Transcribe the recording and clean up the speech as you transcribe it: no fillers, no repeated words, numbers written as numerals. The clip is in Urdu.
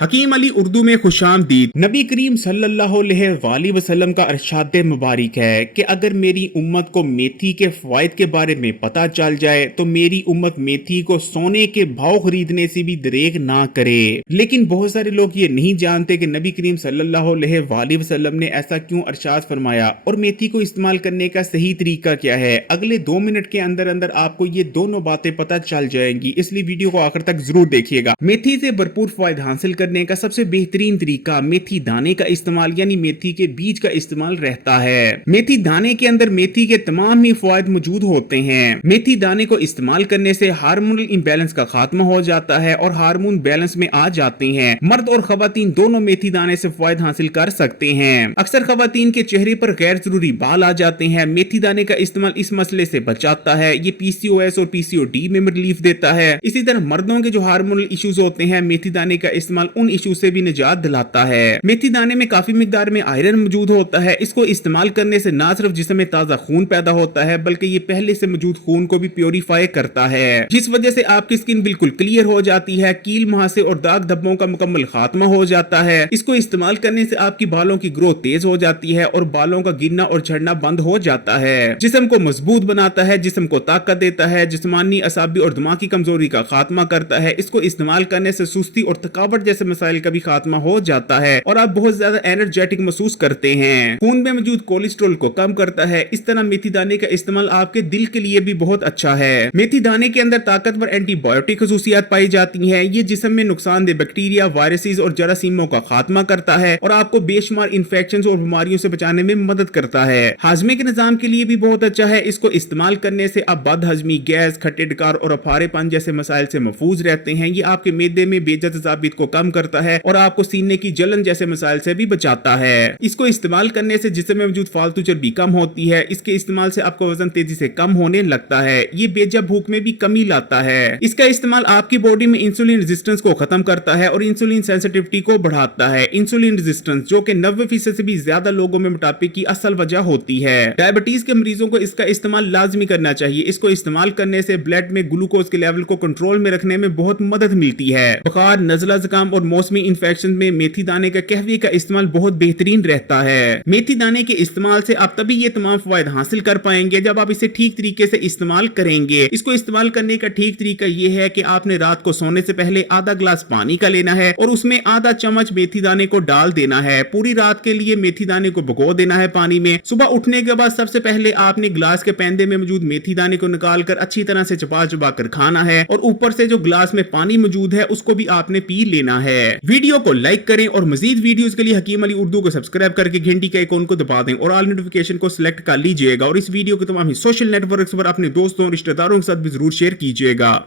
حکیم علی اردو میں خوش آمدید۔ نبی کریم صلی اللہ علیہ وسلم کا ارشاد مبارک ہے کہ اگر میری امت کو میتھی کے فوائد کے بارے میں پتا چل جائے تو میری امت میتھی کو سونے کے بھاؤ خریدنے سے بھی دریغ نہ کرے۔ لیکن بہت سارے لوگ یہ نہیں جانتے کہ نبی کریم صلی اللہ علیہ وسلم نے ایسا کیوں ارشاد فرمایا اور میتھی کو استعمال کرنے کا صحیح طریقہ کیا ہے۔ اگلے 2 منٹ کے اندر آپ کو یہ دونوں باتیں پتا چل جائیں گی، اس لیے ویڈیو کو آخر تک ضرور دیکھیے گا۔ میتھی سے بھرپور فوائد حاصل کرنے کا سب سے بہترین طریقہ میتھی دانے کا استعمال یعنی میتھی کے بیج کا استعمال رہتا ہے۔ میتھی دانے کے اندر میتھی کے تمام ہی فوائد موجود ہوتے ہیں۔ میتھی دانے کو استعمال کرنے سے ہارمونل امبیلنس کا خاتمہ ہو جاتا ہے اور ہارمون بیلنس میں آ جاتے ہیں۔ مرد اور خواتین دونوں میتھی دانے سے فوائد حاصل کر سکتے ہیں۔ اکثر خواتین کے چہرے پر غیر ضروری بال آ جاتے ہیں۔ میتھی دانے کا استعمال اس مسئلے سے بچاتا ہے۔ یہ PCOS اور PCOD میں ریلیف دیتا ہے۔ اسی طرح مردوں کے جو ہارمونل ایشوز ہوتے ہیں، میتھی دانے کا استعمال ان ایشو سے بھی نجات دلاتا ہے۔ میتھی دانے میں کافی مقدار میں آئرن موجود ہوتا ہے۔ اس کو استعمال کرنے سے نہ صرف جسم میں تازہ خون پیدا ہوتا ہے بلکہ یہ پہلے سے موجود خون کو بھی پیوریفائی کرتا ہے، جس وجہ سے آپ کی سکن بالکل کلیئر ہو جاتی ہے۔ کیل مہاسے اور داغ دھبوں کا مکمل خاتمہ ہو جاتا ہے۔ اس کو استعمال کرنے سے آپ کی بالوں کی گروتھ تیز ہو جاتی ہے اور بالوں کا گرنا اور جھڑنا بند ہو جاتا ہے۔ جسم کو مضبوط بناتا ہے، جسم کو طاقت دیتا ہے، جسمانی، اعصابی اور دماغی کمزوری کا خاتمہ کرتا ہے۔ اس کو استعمال کرنے سے سستی اور تھکاوٹ جیسے مسائل کا بھی خاتمہ ہو جاتا ہے اور آپ بہت زیادہ انرجیٹک محسوس کرتے ہیں۔ خون میں موجود کولیسٹرول کو کم کرتا ہے۔ اس طرح میتھی دانے کا استعمال آپ کے دل کے لیے بھی بہت اچھا ہے۔ میتھی دانے کے اندر طاقتور اینٹی بایوٹک خصوصیات پائی جاتی ہیں۔ یہ جسم میں نقصان دہ بیکٹیریا، وائرسز اور جراثیموں کا خاتمہ کرتا ہے اور آپ کو بے شمار انفیکشنز اور بیماریوں سے بچانے میں مدد کرتا ہے۔ ہاضمے کے نظام کے لیے بھی بہت اچھا ہے۔ اس کو استعمال کرنے سے آپ بد ہضمی، گیس، کھٹے ڈکار اور اپھارے پن جیسے مسائل سے محفوظ رہتے ہیں۔ یہ آپ کے معدے میں بے جا تذابیت کو کم کرتا ہے اور آپ کو سینے کی جلن جیسے مسائل سے بھی بچاتا ہے۔ اس کو استعمال کرنے سے جسم میں موجود فالتو چربی کم ہوتی ہے۔ اس کے استعمال سے آپ کا وزن تیزی سے کم ہونے لگتا ہے۔ یہ بے جا بھوک میں بھی کمی لاتا ہے۔ اس کا استعمال آپ کی باڈی میں انسولین ریزسٹنس کو ختم کرتا ہے اور انسولین سینسٹیوٹی کو بڑھاتا ہے۔ انسولین ریزسٹنس جو کہ 90% سے بھی زیادہ لوگوں میں موٹاپے کی اصل وجہ ہوتی ہے۔ ڈائبٹیز کے مریضوں کو اس کا استعمال لازمی کرنا چاہیے۔ اس کو استعمال کرنے سے بلڈ میں گلوکوز کے لیول کو کنٹرول میں رکھنے میں بہت مدد ملتی ہے۔ بخار، نزلہ زکام اور موسمی انفیکشن میں میتھی دانے کا قہوے کا استعمال بہت بہترین رہتا ہے۔ میتھی دانے کے استعمال سے آپ تبھی یہ تمام فوائد حاصل کر پائیں گے جب آپ اسے ٹھیک طریقے سے استعمال کریں گے۔ اس کو استعمال کرنے کا ٹھیک طریقہ یہ ہے کہ آپ نے رات کو سونے سے پہلے آدھا گلاس پانی کا لینا ہے اور اس میں آدھا چمچ میتھی دانے کو ڈال دینا ہے۔ پوری رات کے لیے میتھی دانے کو بھگو دینا ہے پانی میں۔ صبح اٹھنے کے بعد سب سے پہلے آپ نے گلاس کے پیندے میں موجود میتھی دانے کو نکال کر اچھی طرح سے چبا چبا کر کھانا ہے اور اوپر سے جو گلاس میں پانی موجود ہے اس کو بھی آپ نے پی لینا ہے۔ ویڈیو کو لائک کریں اور مزید ویڈیوز کے لیے حکیم علی اردو کو سبسکرائب کر کے گھنٹی کے آئیکن کو دبا دیں اور آل نوٹیفیکیشن کو سلیکٹ کر لیجئے گا اور اس ویڈیو کو تمام ہی سوشل نیٹ ورکس پر اپنے دوستوں اور رشتہ داروں کے ساتھ بھی ضرور شیئر کیجئے گا۔